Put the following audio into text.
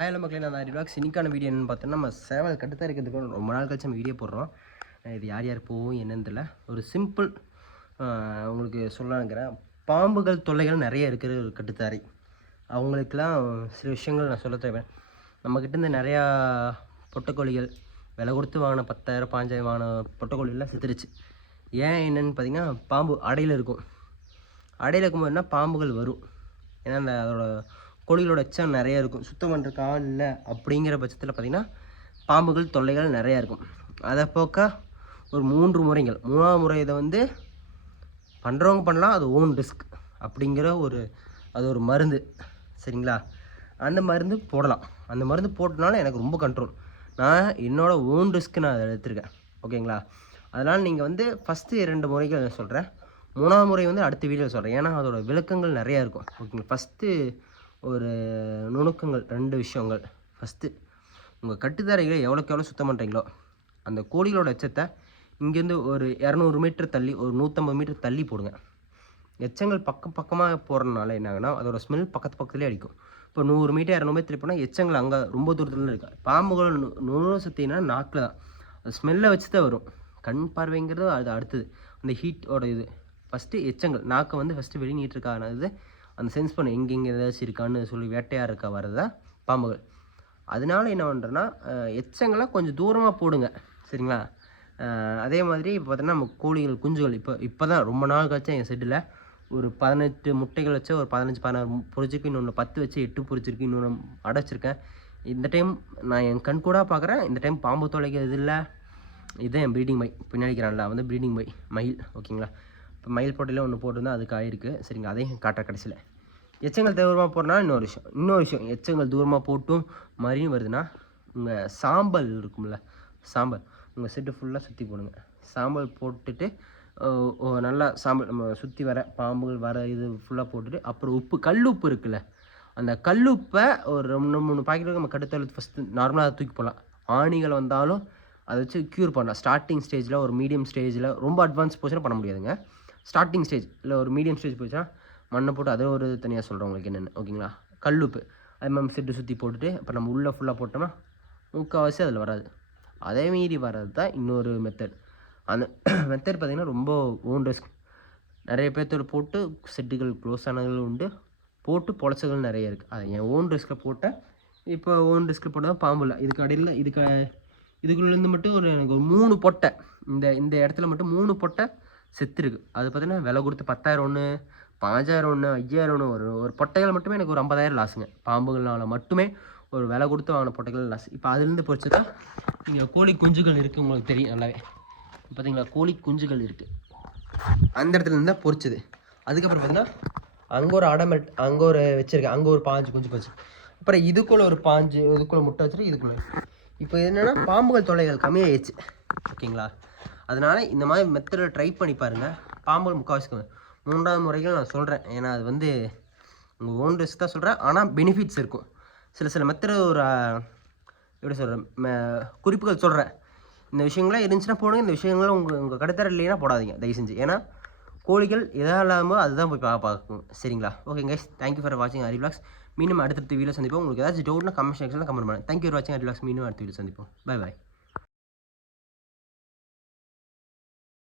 Hello மக்களே, நான் relax. இன்னைக்கான வீடியோ என்னென்னு பார்த்தோன்னா, நம்ம சேவல் கட்டுத்தான் இருக்கிறதுக்கு ரொம்ப நாள் கழிச்சு நம்ம வீடியோ போடுறோம். இது யார் யார் போகும் என்னன்னு தெரியல. ஒரு சிம்பிள் உங்களுக்கு சொல்லலாங்கிறேன். பாம்புகள் தொல்லைகள் நிறைய இருக்கிற ஒரு கட்டுத்தாரை. அவங்களுக்கெல்லாம் சில விஷயங்கள் நான் சொல்ல தேவை. நம்மக்கிட்ட இருந்து நிறையா பொட்டைக்கோழிகள் விலை கொடுத்து வாங்கின 10,000 15,000 வாங்கின பொட்டைக்கோழிலாம் செத்துருச்சு. ஏன் என்னென்னு பார்த்தீங்கன்னா, பாம்பு அடையில் இருக்கும். அடையில் இருக்கும்போது என்ன பாம்புகள் வரும். ஏன்னா அந்த அதோட கோழிகளோட எச்சம் நிறைய இருக்கும். சுத்தம் பண்ணுறதுக்கு ஆள் இல்லை அப்படிங்கிற பட்சத்தில் பார்த்திங்கன்னா பாம்புகள் தொல்லைகள் நிறையா இருக்கும். அதை போக்க ஒரு 3 முறைகள். 3ஆவது முறை இதை வந்து பண்ணுறவங்க பண்ணலாம். அது ஓன் ரிஸ்க் அப்படிங்கிற அது ஒரு மருந்து. சரிங்களா? அந்த மருந்து போடலாம். அந்த மருந்து போட்டனால எனக்கு ரொம்ப கண்ட்ரோல். நான் என்னோடய ஓன் ரிஸ்க்கு நான் அதை எடுத்துருக்கேன். ஓகேங்களா? அதனால் நீங்கள் வந்து ஃபஸ்ட்டு 2 முறைகள் சொல்கிறேன். 3ஆவது முறை வந்து அடுத்த வீடியோவில் சொல்கிறேன். ஏன்னா அதோடய விளக்கங்கள் நிறையா இருக்கும். ஓகேங்களா? ஃபஸ்ட்டு ஒரு நுணுக்கங்கள் 2 விஷயங்கள். ஃபஸ்ட்டு உங்கள் கட்டுத்தரைகளை எவ்வளோக்கு எவ்வளோ சுத்தம் பண்ணுறீங்களோ அந்த கோழிகளோட எச்சத்தை இங்கேருந்து ஒரு 200 மீட்டர் தள்ளி, ஒரு 150 மீட்டர் தள்ளி போடுங்க. எச்சங்கள் பக்கமாக போடுறதுனால என்ன ஆகுனா அதோட ஸ்மெல் பக்கத்துலேயே அடிக்கும். இப்போ 100 மீட்டர் 200 மீட்டர் போனால் எச்சங்கள் அங்கே ரொம்ப தூரத்தில் இருக்கா. பாம்புகள் நுணு சுற்றினா நாக்கில் தான் அது ஸ்மெல்லை வச்சு தான் வரும். கண் பார்வைங்கிறது அது அடுத்தது. அந்த ஹீட்டோட இது ஃபஸ்ட்டு எச்சங்கள் நாக்கை வந்து ஃபஸ்ட்டு வெளியே நீட்டிருக்கானது அந்த சென்ஸ் பண்ணு எங்கெங்கே ஏதாச்சும் இருக்கான்னு சொல்லி வேட்டையாக இருக்கா வரதா பாம்புகள். அதனால என்ன பண்ணுறேன்னா எச்சங்களை கொஞ்சம் தூரமாக போடுங்க. சரிங்களா? அதே மாதிரி இப்போ பார்த்தோன்னா நம்ம கோழிகள் குஞ்சுகள் இப்போ தான் ரொம்ப நாள் கழிச்சு என் செட்டில் ஒரு 18 முட்டைகள் வச்சு ஒரு 15 16 பொரிச்சிருக்கு. இன்னொன்று 10 வச்சு 8 பொரிச்சிருக்கு. இன்னொன்று அடைச்சிருக்கேன். இந்த டைம் நான் என் கண் கூட பார்க்குறேன். இந்த டைம் பாம்பு தொலைக்கு இது இல்லை. இதுதான் என் ப்ரீடிங் மை. பின்னாடிக்கிறான்ல வந்து ப்ரீடிங் மை மயில். ஓகேங்களா? இப்போ மயில் போட்டியில் ஒன்று போட்டிருந்தா அதுக்கு ஆயிருக்கு. சரிங்க, அதையும் காட்டுற கடைசியில். எச்சங்கள் தூரமாக போடுறனா இன்னொரு விஷயம் எச்சங்கள் தூரமாக போட்டும் மறுபடியும் வருதுன்னா உங்கள் சாம்பல் இருக்கும்ல, சாம்பல் உங்கள் செட்டு ஃபுல்லாக சுற்றி போடுங்க. சாம்பல் போட்டுட்டு நல்லா சாம்பல் நம்ம சுற்றி வர பாம்புகள் வர இது ஃபுல்லாக போட்டுட்டு அப்புறம் உப்பு, கல்லுப்பு இருக்குல்ல, அந்த கல்லுப்பை ஒரு 2-3 பாக்கெட் நம்ம கட்டுத்தழுத்து ஃபஸ்ட்டு நார்மலாக தூக்கி போடலாம். ஆணிகள் வந்தாலும் அதை வச்சு க்யூர் பண்ணலாம். ஸ்டார்டிங் ஸ்டேஜில் ஒரு மீடியம் ஸ்டேஜில் ரொம்ப அட்வான்ஸ் போச்சுன்னா பண்ண முடியாதுங்க. ஸ்டார்டிங் ஸ்டேஜ் இல்லை ஒரு மீடியம் ஸ்டேஜ் போச்சுன்னா மண்ணை போட்டு அதில் ஒரு தனியாக சொல்கிறோம் உங்களுக்கு என்னென்னு. ஓகேங்களா? கல்லுப்பு அது மாதிரி செட்டு சுற்றி போட்டுட்டு இப்போ நம்ம உள்ளே ஃபுல்லாக போட்டோம்னா முக்கால்வாசி அதில் வராது. அதே மீறி வர்றது தான் இன்னொரு மெத்தட். அந்த மெத்தட் பார்த்திங்கன்னா ரொம்ப ஓன் ரிஸ்க். நிறைய பேர்த்தோட போட்டு செட்டுகள் க்ளோஸ் ஆனதுகள் உண்டு, போட்டு பொழைச்சதுகள் நிறைய இருக்குது. அதை என் ஓன் ரிஸ்கில் போட்டேன். இப்போ ஓன் ரிஸ்கில் போட்டால் பாம்பு இல்லை. இதுக்கு அடையில் இதுக்குள்ளேருந்து மட்டும் எனக்கு ஒரு 3 பொட்டை இந்த இடத்துல மட்டும் 3 பொட்டை செத்துருக்கு. அது பார்த்திங்கன்னா விலை கொடுத்து 10,000 ஒன்று, 5,000 ஒன்று, 5,000 ஒன்று. ஒரு பொட்டைகள் மட்டுமே எனக்கு ஒரு 50,000 லாஸுங்க. பாம்புகள்னால மட்டுமே ஒரு விலை கொடுத்து வாங்கின பொட்டைகள் லாஸ். இப்போ அதுலேருந்து பொறிச்சு தான் இங்கே கோழி குஞ்சுகள் இருக்குது. உங்களுக்கு தெரியும் நல்லாவே. பார்த்தீங்களா? கோழி குஞ்சுகள் இருக்குது. அந்த இடத்துலேருந்து தான் பொறிச்சது. அதுக்கப்புறம் பார்த்தீங்கன்னா அங்கே ஒரு அடமெட் அங்கே ஒரு வச்சுருக்கேன். அங்கே ஒரு 5 குஞ்சு போச்சு. அப்புறம் இதுக்குள்ளே ஒரு 5 இதுக்குள்ளே முட்டை வச்சுருக்கு. இதுக்குள்ளே இப்போ என்னென்னா பாம்புகள் தொல்லைகள் கம்மியாகிடுச்சு. ஓகேங்களா? அதனால் இந்த மாதிரி மெத்தடை ட்ரை பண்ணி பாருங்கள். பாம்புகள் முக்கால்வாசி 3ஆவது முறைகள் நான் சொல்கிறேன். ஏன்னா அது வந்து உங்கள் ஓன் ரிஸ்க் தான் சொல்கிறேன். ஆனால் பெனிஃபிட்ஸ் இருக்கும். சில மெத்தட் ஒரு எப்படி சொல்கிறேன் குறிப்புகள் சொல்கிறேன். இந்த விஷயங்கள்லாம் இருந்துச்சுன்னா போடுங்க. இந்த விஷயங்கள்லாம் உங்கள் கடைத்தர இல்லைன்னா போடாதீங்க தயவு செஞ்சு. ஏன்னா கோழிகள் எதாக இல்லாமல் அதுதான் போய் பார்க்கும். சரிங்களா? ஓகே கைஸ், தேங்க்யூ ஃபார் வாட்சிங் ஹரி விலாக்ஸ். மீண்டும் அடுத்தடுத்த வீடியோ சந்திப்போம். உங்களுக்கு ஏதாச்சும் டவுட்னா கமெண்ட் செக்ஷனில் கமெண்ட் பண்ணுங்கள். தேங்க்யூ ஃபார் வாட்சிங் ஹரி விலாக்ஸ். மீண்டும் அடுத்த வீடியோ சந்திப்போம். Bye bye.